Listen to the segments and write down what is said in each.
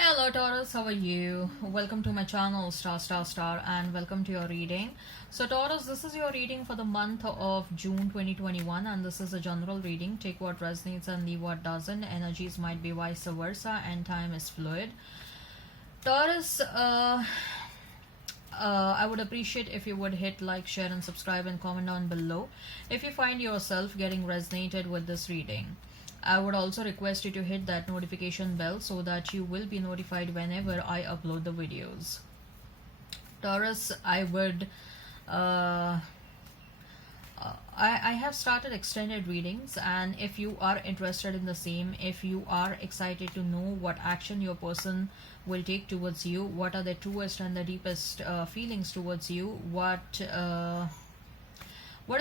Hello Taurus, how are you? Welcome to my channel Star and welcome to your reading. So Taurus, this is your reading for the month of June 2021 and this is a general reading. Take what resonates and leave what doesn't. Energies might be vice versa and time is fluid. Taurus, I would appreciate if you would hit like, share and subscribe and comment down below if you find yourself getting resonated with this reading. I would also request you to hit that notification bell so that you will be notified whenever I upload the videos. Taurus, I would I have started extended readings, and if you are interested in the same, if you are excited to know what action your person will take towards you, what are the truest and the deepest feelings towards you, what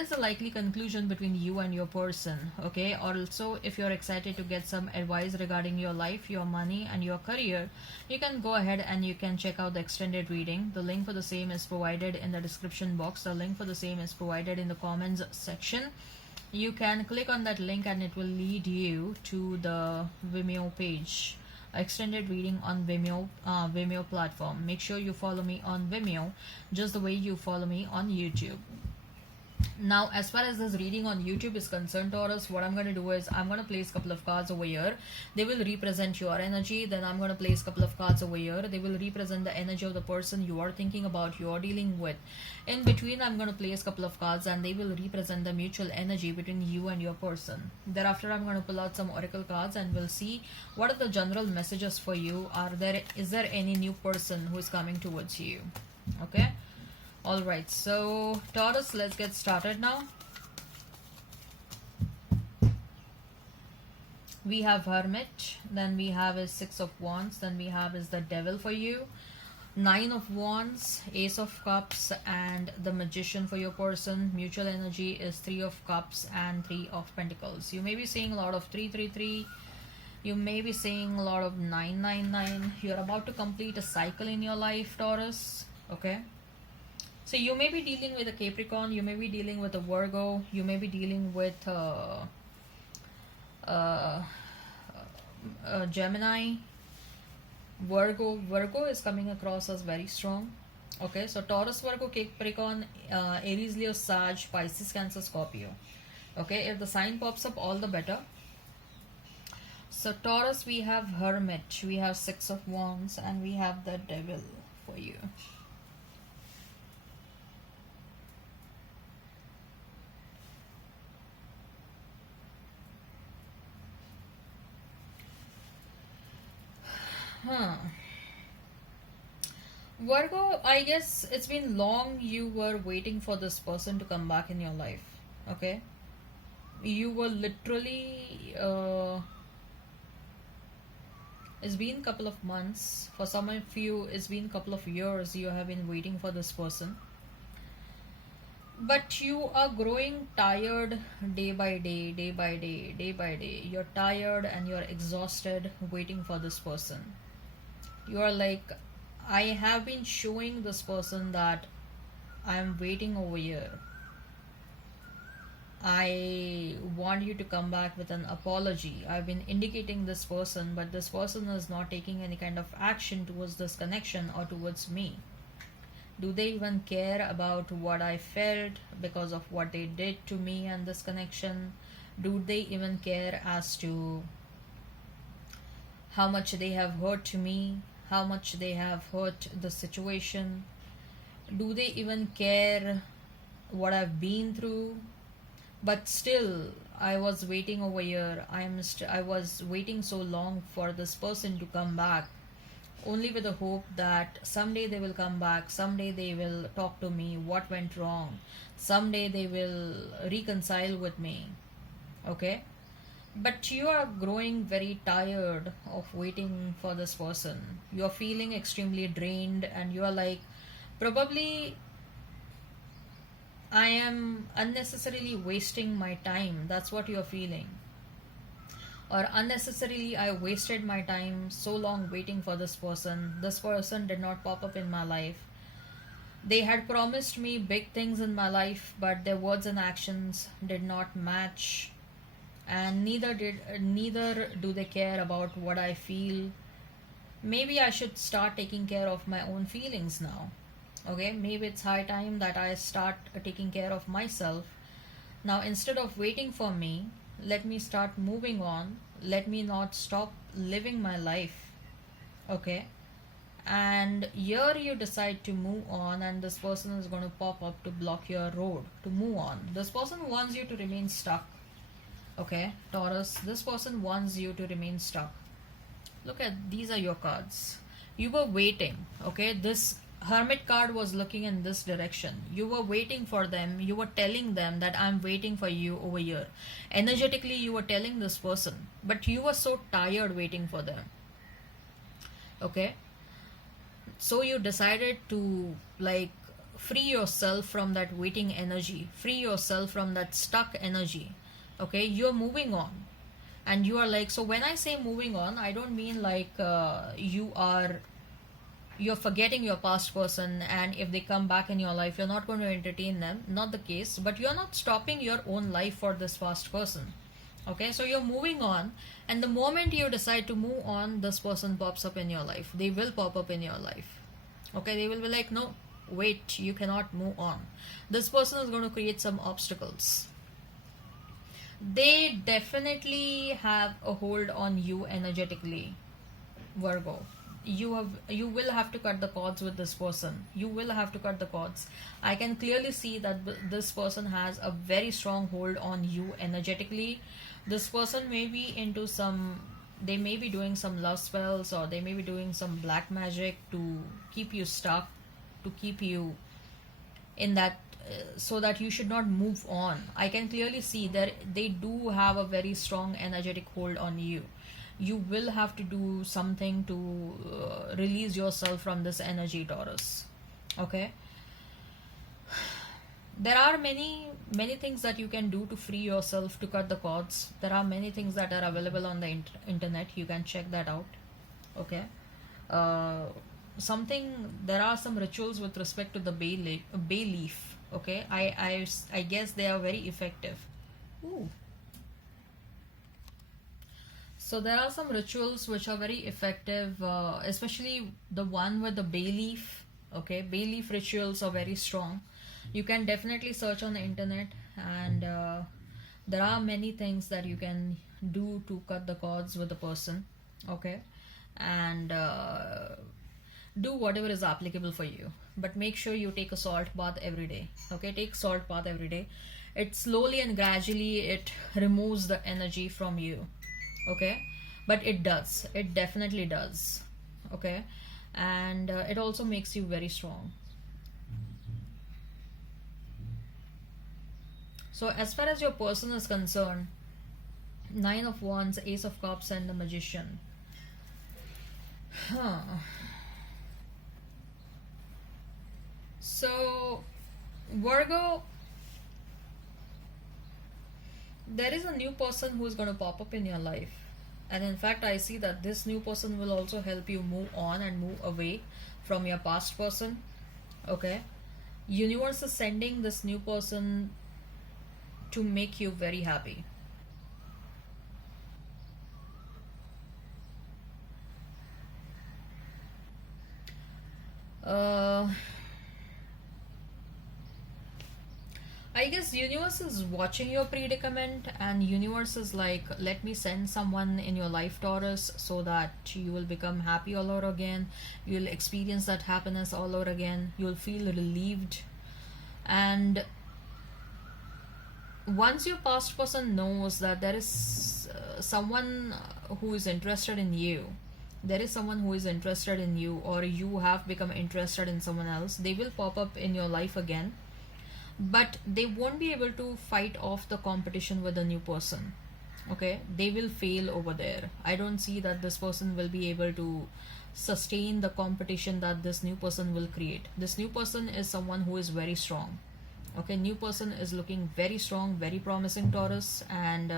is the likely conclusion between you and your person, okay? Also, if you're excited to get some advice regarding your life, your money and your career, you can go ahead and you can check out the extended reading. The link for the same is provided in the description box. The link for the same is provided in the comments section. You can click on that link and it will lead you to the Vimeo page, extended reading on Vimeo platform. Make sure you follow me on Vimeo just the way you follow me on YouTube. Now, as far as this reading on YouTube is concerned, Taurus, what I'm going to do is I'm going to place a couple of cards over here. They will represent your energy. Then I'm going to place a couple of cards over here. They will represent the energy of the person you are thinking about, you are dealing with. In between, I'm going to place a couple of cards and they will represent the mutual energy between you and your person. Thereafter, I'm going to pull out some oracle cards and we'll see what are the general messages for you. Is there any new person who is coming towards you? Okay. Alright, so Taurus, let's get started now. We have Hermit, then we have is Six of Wands, then we have is the Devil for you, Nine of Wands, Ace of Cups, and the Magician for your person. Mutual energy is Three of Cups and Three of Pentacles. You may be seeing a lot of 333. You may be seeing a lot of 999. You're about to complete a cycle in your life, Taurus. Okay. So you may be dealing with a Capricorn, you may be dealing with a Virgo, you may be dealing with Gemini. Virgo is coming across as very strong. Okay, so Taurus, Virgo, Capricorn, Aries, Leo, Sag, Pisces, Cancer, Scorpio. Okay, if the sign pops up, all the better. So Taurus, we have Hermit, we have Six of Wands, and we have the Devil for you. Virgo, I guess it's been long you were waiting for this person to come back in your life. Okay? You were literally it's been a couple of months. For some of you, it's been a couple of years you have been waiting for this person. But you are growing tired day by day, day by day, day by day. You're tired and you're exhausted waiting for this person. You are like, I have been showing this person that I am waiting over here. I want you to come back with an apology. I've been indicating this person, but this person is not taking any kind of action towards this connection or towards me. Do they even care about what I felt because of what they did to me and this connection? Do they even care as to how much they have hurt to me? How much they have hurt the situation? Do they even care what I've been through? But still, I was waiting over here. I was waiting so long for this person to come back, only with the hope that someday they will come back, someday they will talk to me, what went wrong, someday they will reconcile with me. Okay? But you are growing very tired of waiting for this person. You are feeling extremely drained and you are like, probably I am unnecessarily wasting my time. That's what you are feeling. Or unnecessarily I wasted my time so long waiting for this person. This person did not pop up in my life. They had promised me big things in my life, but their words and actions did not match, and neither do they care about what I feel. Maybe I should start taking care of my own feelings now. Okay, maybe it's high time that I start taking care of myself. Now, instead of waiting for me, let me start moving on. Let me not stop living my life. Okay, and here you decide to move on, and this person is going to pop up to block your road to move on. This person wants you to remain stuck. Okay, Taurus, this person wants you to remain stuck. Look at, these are your cards. You were waiting. Okay, this hermit card was looking in this direction. You were waiting for them. You were telling them that I'm waiting for you over here. Energetically, you were telling this person, but you were so tired waiting for them. Okay, so you decided to like free yourself from that waiting energy, free yourself from that stuck energy. Okay, you're moving on, and you are like, so when I say moving on, I don't mean like you're forgetting your past person, and if they come back in your life, you're not going to entertain them. Not the case, but you're not stopping your own life for this past person. Okay, so you're moving on, and the moment you decide to move on, this person pops up in your life. They will pop up in your life. Okay, they will be like, no, wait, you cannot move on. This person is going to create some obstacles. They definitely have a hold on you energetically, Virgo. You will have to cut the cords with this person. You will have to cut the cords. I can clearly see that this person has a very strong hold on you energetically. This person may be into some, they may be doing some love spells, or they may be doing some black magic to keep you stuck, to keep you in that, so that you should not move on. I can clearly see that they do have a very strong energetic hold on you. You will have to do something to release yourself from this energy, Taurus. Okay, there are many things that you can do to free yourself, to cut the cords. There are many things that are available on the internet. You can check that out. Okay, uh, there are some rituals with respect to the bay leaf. Okay, I guess they are very effective. Ooh. So there are some rituals which are very effective, especially the one with the bay leaf. Okay, bay leaf rituals are very strong. You can definitely search on the internet, and there are many things that you can do to cut the cords with the person. Okay, and do whatever is applicable for you, but make sure you take a salt bath every day. Okay, take salt bath every day. It slowly and gradually it removes the energy from you. Okay, but it definitely does. Okay, and it also makes you very strong. So as far as your person is concerned, Nine of Wands, Ace of Cups, and the Magician. Huh. So Virgo, there is a new person who is going to pop up in your life, and in fact I see that this new person will also help you move on and move away from your past person. Okay, universe is sending this new person to make you very happy. uh I guess universe is watching your predicament, and universe is like, let me send someone in your life, Taurus, so that you will become happy all over again. You'll experience that happiness all over again. You'll feel relieved. And once your past person knows that there is someone who is interested in you, there is someone who is interested in you, or you have become interested in someone else, they will pop up in your life again, but they won't be able to fight off the competition with a new person. Okay, they will fail over there. I don't see that this person will be able to sustain the competition that this new person will create. This new person is someone who is very strong. Okay, new person is looking very strong, very promising, Taurus, and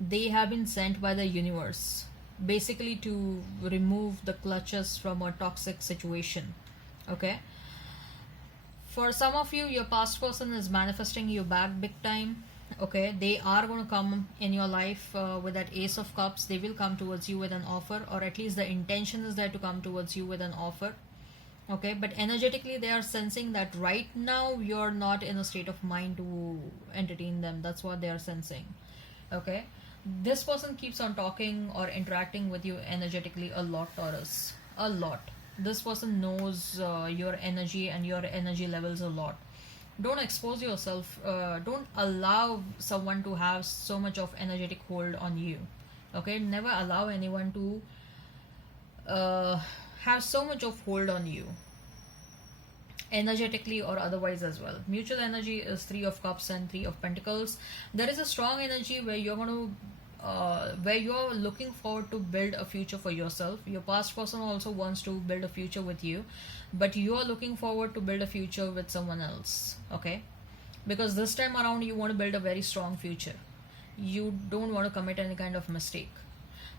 they have been sent by the universe basically to remove the clutches from a toxic situation. Okay, for some of you, your past person is manifesting you back big time. Okay, they are going to come in your life with that Ace of Cups. They will come towards you with an offer, or at least the intention is there to come towards you with an offer. Okay, but energetically they are sensing that right now you're not in a state of mind to entertain them. That's what they are sensing. Okay, this person keeps on talking or interacting with you energetically a lot, Taurus, a lot. This person knows your energy and your energy levels a lot. Don't expose yourself, don't allow someone to have so much of energetic hold on you. Okay, never allow anyone to have so much of hold on you, energetically or otherwise as well. Mutual energy is Three of Cups and Three of Pentacles. There is a strong energy where you're going to where you're looking forward to build a future for yourself. Your past person also wants to build a future with you, but you're looking forward to build a future with someone else. Okay, because this time around you want to build a very strong future. You don't want to commit any kind of mistake.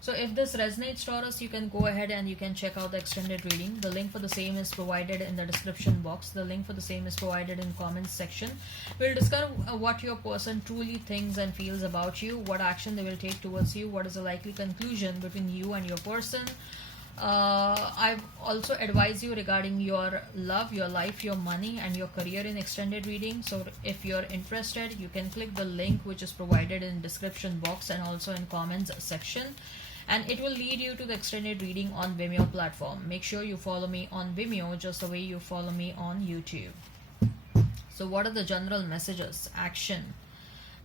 So if this resonates, Taurus, you can go ahead and you can check out the extended reading. The link for the same is provided in the description box. The link for the same is provided in comments section. We'll discuss what your person truly thinks and feels about you, what action they will take towards you, what is the likely conclusion between you and your person. I've also advised you regarding your love, your life, your money, and your career in extended reading. So if you're interested, you can click the link which is provided in description box and also in comments section, and it will lead you to the extended reading on Vimeo platform. Make sure you follow me on Vimeo just the way you follow me on YouTube. So what are the general messages? Action.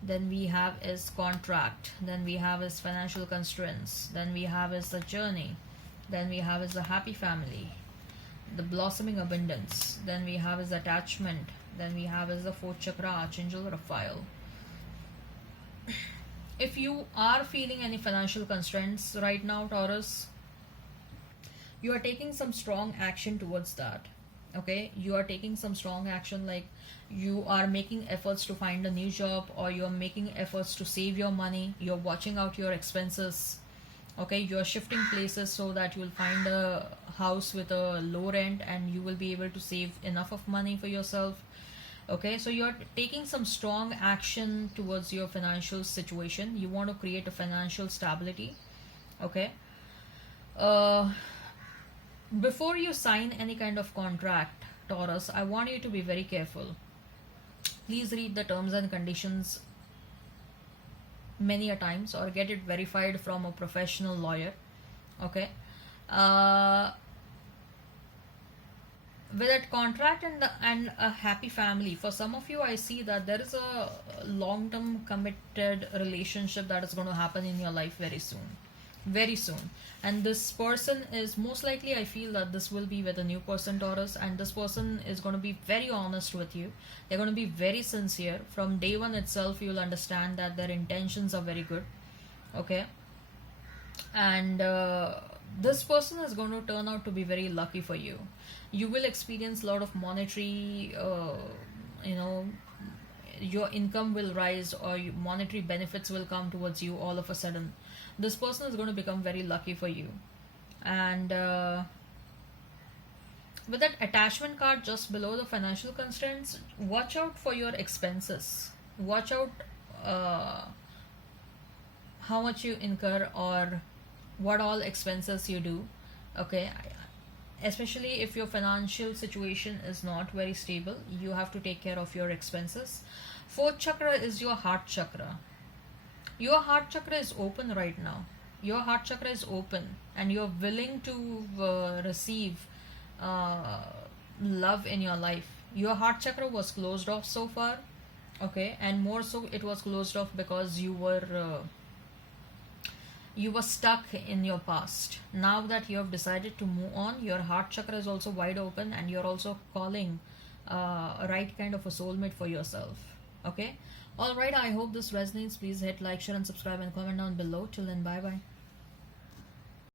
Then we have is contract. Then we have is financial constraints. Then we have is the journey. Then we have is the happy family, the blossoming abundance. Then we have is attachment. Then we have is the fourth chakra, Archangel Raphael. If you are feeling any financial constraints right now, Taurus, you are taking some strong action towards that. Okay, you are taking some strong action, like you are making efforts to find a new job, or you are making efforts to save your money. You're watching out your expenses. Okay, you're shifting places so that you will find a house with a low rent and you will be able to save enough of money for yourself. Okay, so you're taking some strong action towards your financial situation. You want to create a financial stability. Okay, before you sign any kind of contract, Taurus, I want you to be very careful. Please read the terms and conditions many a times, or get it verified from a professional lawyer. Okay, with that contract and a happy family, for some of you I see that there is a long-term committed relationship that is going to happen in your life very soon, very soon. And this person is most likely, I feel that this will be with a new person, Taurus, and this person is going to be very honest with you. They're going to be very sincere. From day one itself you'll understand that their intentions are very good. Okay, and this person is going to turn out to be very lucky for you. You will experience a lot of monetary you know your income will rise, or monetary benefits will come towards you all of a sudden. This person is going to become very lucky for you. And with that attachment card just below the financial constraints, watch out for your expenses. Watch out how much you incur, or what all expenses you do. Okay, especially if your financial situation is not very stable, you have to take care of your expenses. Fourth chakra is your heart chakra. Your heart chakra is open right now. Your heart chakra is open and you're willing to receive love in your life. Your heart chakra was closed off so far. Okay, and more so it was closed off because you were stuck in your past. Now that you have decided to move on, your heart chakra is also wide open, and you're also calling a right kind of a soulmate for yourself. Okay, all right, I hope this resonates. Please hit like, share and subscribe and comment down below. Till then, bye bye.